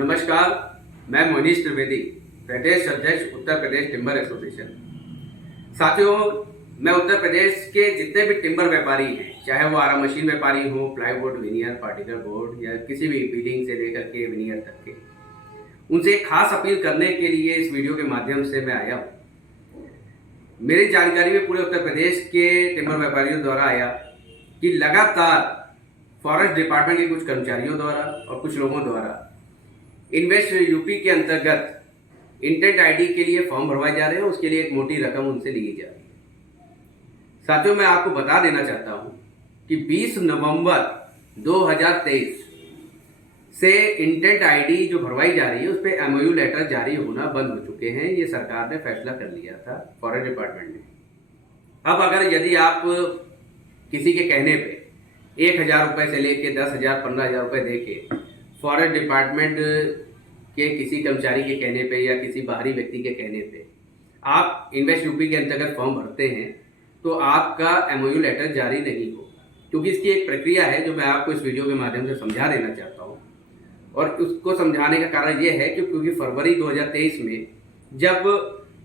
नमस्कार, मैं मनीष त्रिवेदी, प्रदेश अध्यक्ष उत्तर प्रदेश टिम्बर एसोसिएशन। साथियों, मैं उत्तर प्रदेश के जितने भी टिम्बर व्यापारी हैं, चाहे वो आरा मशीन व्यापारी हो, प्लाईवुड, विनियर, पार्टिकल बोर्ड या किसी भी बिल्डिंग से लेकर के विनियर तक के, उनसे एक खास अपील करने के लिए इस वीडियो के माध्यम से मैं आया हूँ। मेरी जानकारी में पूरे उत्तर प्रदेश के टिम्बर व्यापारियों द्वारा आया कि लगातार फॉरेस्ट डिपार्टमेंट के कुछ कर्मचारियों द्वारा और कुछ लोगों द्वारा इन्वेस्ट यूपी के अंतर्गत इंटेंट आईडी के लिए फॉर्म भरवाए जा रहे हैं, उसके लिए एक मोटी रकम उनसे ली जा रही है। साथियों, मैं आपको बता देना चाहता हूं कि 20 नवंबर 2023 से इंटेंट आईडी जो भरवाई जा रही है उस पर एमओयू लेटर जारी होना बंद हो चुके हैं। ये सरकार ने फैसला कर लिया था फॉरेस्ट डिपार्टमेंट ने। अब अगर यदि आप किसी के कहने पे 1000 रुपए से लेके 10,000 15,000 रुपए दे के फॉरेस्ट डिपार्टमेंट के किसी कर्मचारी के कहने पे या किसी बाहरी व्यक्ति के कहने पे आप इन्वेस्ट यूपी के अंतर्गत फॉर्म भरते हैं तो आपका एमओयू लेटर जारी नहीं हो, क्योंकि इसकी एक प्रक्रिया है जो मैं आपको इस वीडियो के माध्यम से समझा देना चाहता हूँ। और उसको समझाने का कारण ये है कि क्योंकि फरवरी 2023 में जब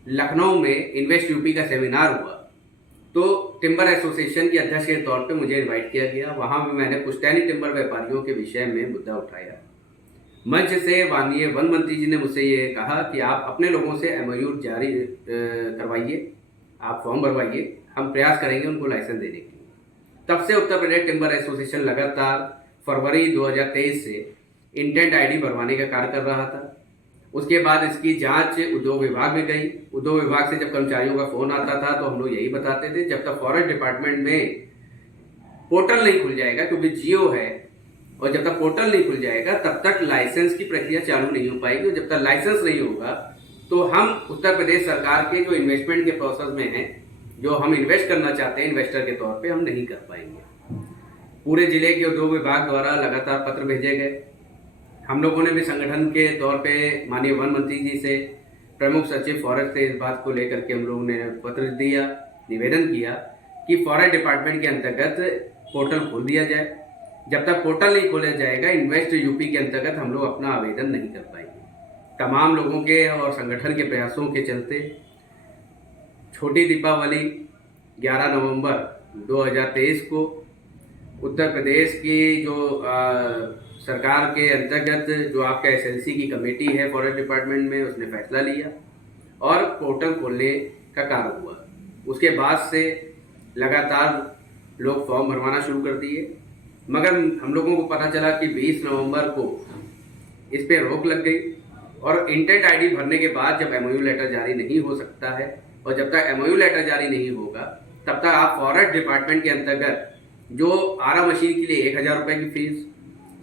लखनऊ में इन्वेस्ट यूपी का सेमिनार हुआ तो टिम्बर एसोसिएशन के अध्यक्ष के तौर पे मुझे इनवाइट किया गया। वहां भी मैंने पुश्तैनी टिम्बर व्यापारियों के विषय में मुद्दा उठाया। मंच से माननीय वन मंत्री जी ने मुझसे ये कहा कि आप अपने लोगों से एमओयू जारी करवाइए, आप फॉर्म भरवाइए, हम प्रयास करेंगे उनको लाइसेंस देने के लिए। तब से उत्तर प्रदेश टिम्बर एसोसिएशन लगातार फरवरी 2023 से इंटेंट आईडी भरवाने का कार्य कर रहा था। उसके बाद इसकी जांच उद्योग विभाग में गई। उद्योग विभाग से जब कर्मचारियों का फोन आता था तो हम लोग यही बताते थे, जब तक फॉरेस्ट डिपार्टमेंट में पोर्टल नहीं खुल जाएगा, क्योंकि जियो है, और जब तक पोर्टल नहीं खुल जाएगा तब तक लाइसेंस की प्रक्रिया चालू नहीं हो पाएगी। जब तक लाइसेंस नहीं होगा तो हम उत्तर प्रदेश सरकार के जो इन्वेस्टमेंट के प्रोसेस में हैं, जो हम इन्वेस्ट करना चाहते हैं इन्वेस्टर के तौर पे, हम नहीं कर पाएंगे। पूरे जिले के उद्योग विभाग द्वारा लगातार पत्र भेजे गए। हम लोगों ने भी संगठन के तौर पे माननीय वन मंत्री जी से, प्रमुख सचिव फॉरेस्ट से इस बात को लेकर के हम लोगों ने पत्र दिया, निवेदन किया कि फॉरेस्ट डिपार्टमेंट के अंतर्गत पोर्टल खोल दिया जाए। जब तक पोर्टल नहीं खोला जाएगा इन्वेस्ट यूपी के अंतर्गत हम लोग अपना आवेदन नहीं कर पाएंगे। तमाम लोगों के और संगठन के प्रयासों के चलते छोटी दीपावली 11 नवंबर 2023 को उत्तर प्रदेश की जो सरकार के अंतर्गत जो आपका एसएलसी की कमेटी है फॉरेस्ट डिपार्टमेंट में, उसने फैसला लिया और पोर्टल खोलने का कार्य हुआ। उसके बाद से लगातार लोग फॉर्म भरवाना शुरू कर दिए, मगर हम लोगों को पता चला कि 20 नवंबर को इस पे रोक लग गई। और इंटेंट आईडी भरने के बाद जब एमओयू लेटर जारी नहीं हो सकता है, और जब तक एमओयू लेटर जारी नहीं होगा तब तक आप फॉरेस्ट डिपार्टमेंट के अंतर्गत जो आरा मशीन के लिए 1000 रुपए की फीस,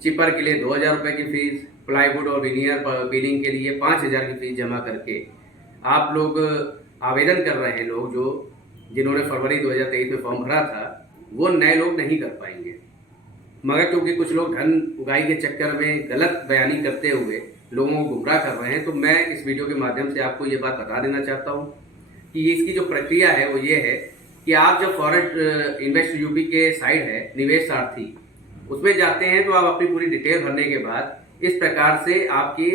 चिपर के लिए 2000 रुपए की फीस, प्लाईवुड और विनियर बिलिंग के लिए 5000 की फीस जमा करके आप लोग आवेदन कर रहे हैं। लोग जो जिन्होंने फरवरी 2023 में फॉर्म भरा था वो नए लोग नहीं कर पाएंगे, मगर क्योंकि कुछ लोग धन उगाई के चक्कर में गलत बयानी करते हुए लोगों को गुमराह कर रहे हैं। तो मैं इस वीडियो के माध्यम से आपको ये बात बता देना चाहता हूँ कि इसकी जो प्रक्रिया है वो ये है कि आप जब फॉरेस्ट इन्वेस्ट यूपी के साइट है निवेश सारथी, उसमें जाते हैं तो आप अपनी पूरी डिटेल भरने के बाद इस प्रकार से आपकी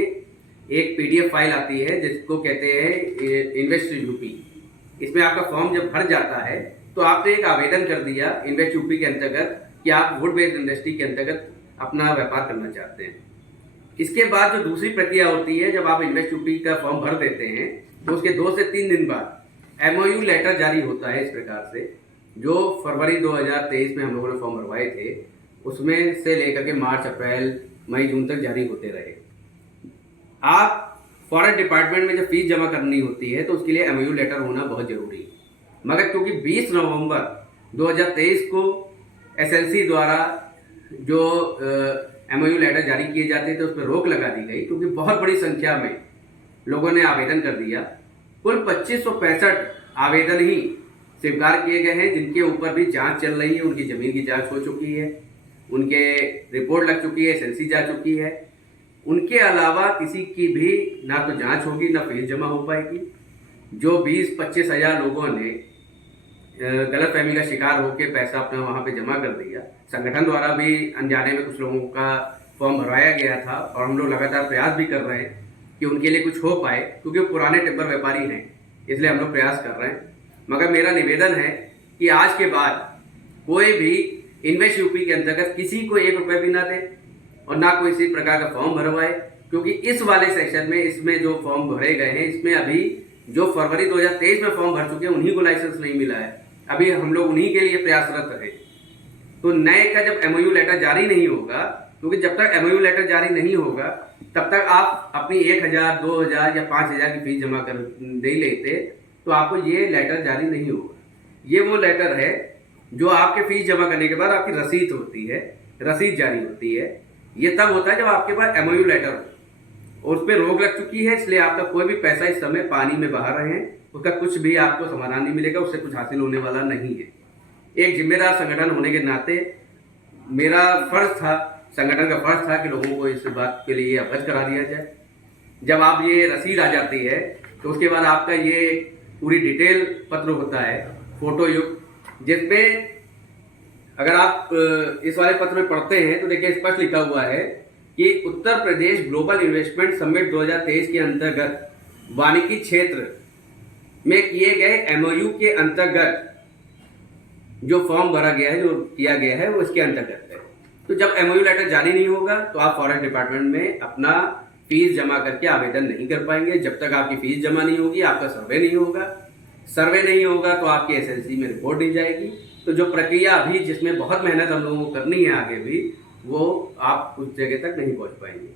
एक पीडीएफ फाइल आती है जिसको कहते हैं इन्वेस्ट यूपी। इसमें आपका फॉर्म जब भर जाता है तो आपने एक आवेदन कर दिया इन्वेस्ट यूपी के अंतर्गत कि आप वुड बेस्ड इंडस्ट्री के अंतर्गत अपना व्यापार करना चाहते हैं। इसके बाद जो दूसरी प्रक्रिया होती है, जब आप इन्वेस्ट यूपी का फॉर्म भर देते हैं तो उसके 2 से 3 दिन बाद एमओयू लेटर जारी होता है। इस प्रकार से जो फरवरी 2023 में हम लोगों ने फॉर्म भरवाए थे उसमें से लेकर के मार्च, अप्रैल, मई, जून तक जारी होते रहे। आप फॉरेस्ट डिपार्टमेंट में जब फीस जमा करनी होती है तो उसके लिए एमओयू लेटर होना बहुत जरूरी है, मगर क्योंकि 20 नवंबर 2023 को एसएलसी द्वारा जो एमओयू लेटर जारी किए जाते थे उस पर रोक लगा दी गई, क्योंकि बहुत बड़ी संख्या में लोगों ने आवेदन कर दिया। कुल 2565 आवेदन ही स्वीकार किए गए हैं, जिनके ऊपर भी जांच चल रही है। उनकी जमीन की जांच हो चुकी है, उनके रिपोर्ट लग चुकी है, एसएलसी जा चुकी है। उनके अलावा किसी की भी ना तो जांच होगी ना फीस जमा हो पाएगी। जो 20-25 हजार लोगों ने गलतफहमी का शिकार होकर पैसा अपना वहां पे जमा कर दिया, संगठन द्वारा भी अनजाने में कुछ लोगों का फॉर्म भरवाया गया था और हम लोग लगातार प्रयास भी कर रहे हैं कि उनके लिए कुछ हो पाए, क्योंकि वो पुराने टिम्बर व्यापारी हैं, इसलिए हम लोग प्रयास कर रहे हैं। मगर मेरा निवेदन है कि आज के बाद कोई भी इन्वेस्ट यूपी के अंतर्गत किसी को 1 रुपये भी ना दे और ना कोई इसी प्रकार का फॉर्म भरवाए, क्योंकि इस वाले सेशन में इसमें जो फॉर्म भरे गए हैं, इसमें अभी जो फरवरी 2023 में फॉर्म भर चुके हैं उन्हीं को लाइसेंस नहीं मिला है। अभी हम लोग उन्हीं के लिए प्रयासरत हैं। तो नए का जब एमओयू लेटर जारी नहीं होगा, क्योंकि जब तक एमओयू लेटर जारी नहीं होगा तब तक आप अपनी 1000, 2000 या 5000 की फीस जमा कर दे लेते तो आपको ये लेटर जारी नहीं होगा। ये वो लेटर है जो आपके फीस जमा करने के बाद आपकी रसीद होती है, रसीद जारी होती है। ये तब होता है जब आपके पास एमओयू लेटर हो और उस पर रोक लग चुकी है, इसलिए आपका कोई भी पैसा इस समय पानी में बहा रहे हैं, उसका कुछ भी आपको समाधान नहीं मिलेगा, उससे कुछ हासिल होने वाला नहीं है। एक जिम्मेदार संगठन होने के नाते मेरा फर्ज था, संगठन का फर्ज था कि लोगों को इस बात के लिए अवगत करा दिया जाए। जब आप ये रसीद आ जाती है तो उसके बाद आपका ये पूरी डिटेल पत्र होता है फोटो युक्त, जिसमें अगर आप इस वाले पत्र में पढ़ते हैं तो देखिए स्पष्ट लिखा हुआ है कि Uttar Pradesh global investment summit 2023 के अंतर्गत वानिकी क्षेत्र में किए गए एमओयू के अंतर्गत जो फॉर्म भरा गया है, जो किया गया है, वो इसके अंतर्गत है। तो जब एमओयू लेटर जारी नहीं होगा तो आप फॉरेस्ट डिपार्टमेंट में अपना फीस जमा करके आवेदन नहीं कर पाएंगे। जब तक आपकी फीस जमा नहीं होगी आपका सर्वे नहीं होगा, सर्वे नहीं होगा तो आपकी एसएलसी में रिपोर्ट नहीं जाएगी। तो जो प्रक्रिया अभी जिसमें बहुत मेहनत हम लोगों को करनी है आगे भी, वो आप उस जगह तक नहीं पहुंच पाएंगे।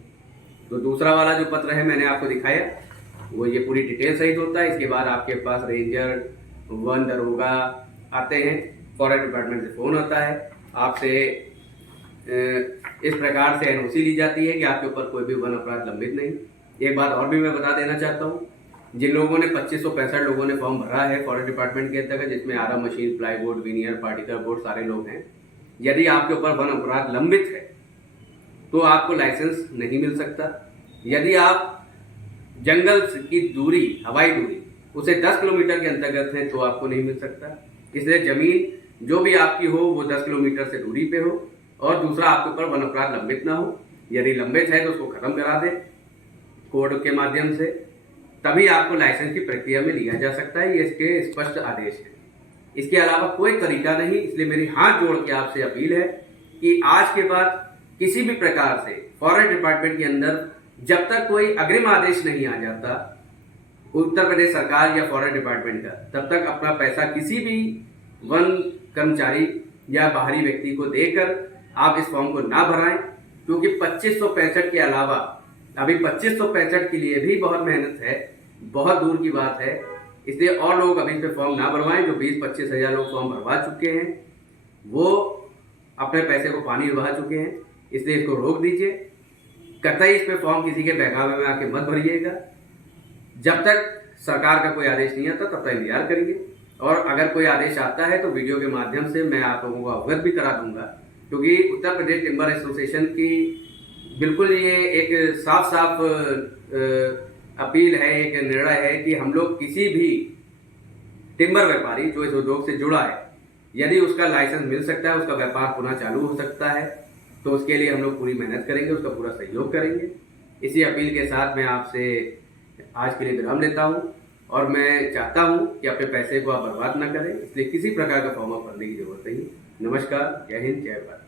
तो दूसरा वाला जो पत्र है मैंने आपको दिखाया, वो ये पूरी डिटेल सहित होता है। इसके बाद आपके पास रेंजर, वन दरोगा आते हैं, फॉरेस्ट डिपार्टमेंट से फोन आता है, आपसे इस प्रकार से एनओसी ली जाती है कि आपके ऊपर कोई भी वन अपराध लंबित नहीं। एक बात और भी मैं बता देना चाहता हूँ, जिन लोगों ने 2565 लोगों ने फॉर्म भरा है फॉरेस्ट डिपार्टमेंट के अंतर्गत, जिसमें आरा machine, plywood, veneer, particle board सारे लोग हैं, यदि आपके ऊपर वन अपराध लंबित है तो आपको लाइसेंस नहीं मिल सकता। यदि आप जंगल की दूरी, हवाई दूरी उसे 10 किलोमीटर के अंतर्गत है तो आपको नहीं मिल सकता। इसलिए जमीन जो भी आपकी हो वो 10 किलोमीटर से दूरी पे हो और दूसरा आपके ऊपर वन अपराध लंबित ना हो। यदि लंबित है तो उसको खत्म करा दे कोर्ट के माध्यम से, तभी आपको लाइसेंस की प्रक्रिया में लिया जा सकता है। ये इसके स्पष्ट आदेश है, इसके अलावा कोई तरीका नहीं। इसलिए मेरी हाथ जोड़ के आपसे अपील है कि आज के बाद किसी भी प्रकार से फॉरेस्ट डिपार्टमेंट के अंदर जब तक कोई अग्रिम आदेश नहीं आ जाता उत्तर प्रदेश सरकार या फॉरेस्ट डिपार्टमेंट का, तब तक अपना पैसा किसी भी वन कर्मचारी या बाहरी व्यक्ति को देकर आप इस फॉर्म को ना भराएं, क्योंकि 2565 के अलावा अभी 2565 के लिए भी बहुत मेहनत है, बहुत दूर की बात है। इसलिए और लोग अभी इस पे फॉर्म ना भरवाएं। जो 20-25 हज़ार लोग फॉर्म भरवा चुके हैं वो अपने पैसे को पानी में बहा चुके हैं, इसलिए इसको रोक दीजिए। कतई इस पे फॉर्म किसी के बहकावे में आके मत भरिएगा। जब तक सरकार का कोई आदेश नहीं आता तब तक इंतजार करिए, और अगर कोई आदेश आता है तो वीडियो के माध्यम से मैं आप लोगों को अवगत भी करा दूंगा, क्योंकि उत्तर प्रदेश टिम्बर एसोसिएशन की बिल्कुल ये एक साफ अपील है, एक निर्णय है कि हम लोग किसी भी टिम्बर व्यापारी जो इस उद्योग से जुड़ा है, यदि उसका लाइसेंस मिल सकता है, उसका व्यापार पुनः चालू हो सकता है, तो उसके लिए हम लोग पूरी मेहनत करेंगे, उसका पूरा सहयोग करेंगे। इसी अपील के साथ मैं आपसे आज के लिए विराम लेता हूं, और मैं चाहता हूं कि अपने पैसे को आप बर्बाद ना करें, इसलिए किसी प्रकार का फॉर्म अप भरने की जरूरत नहीं। नमस्कार, जय हिंद, जय भारत।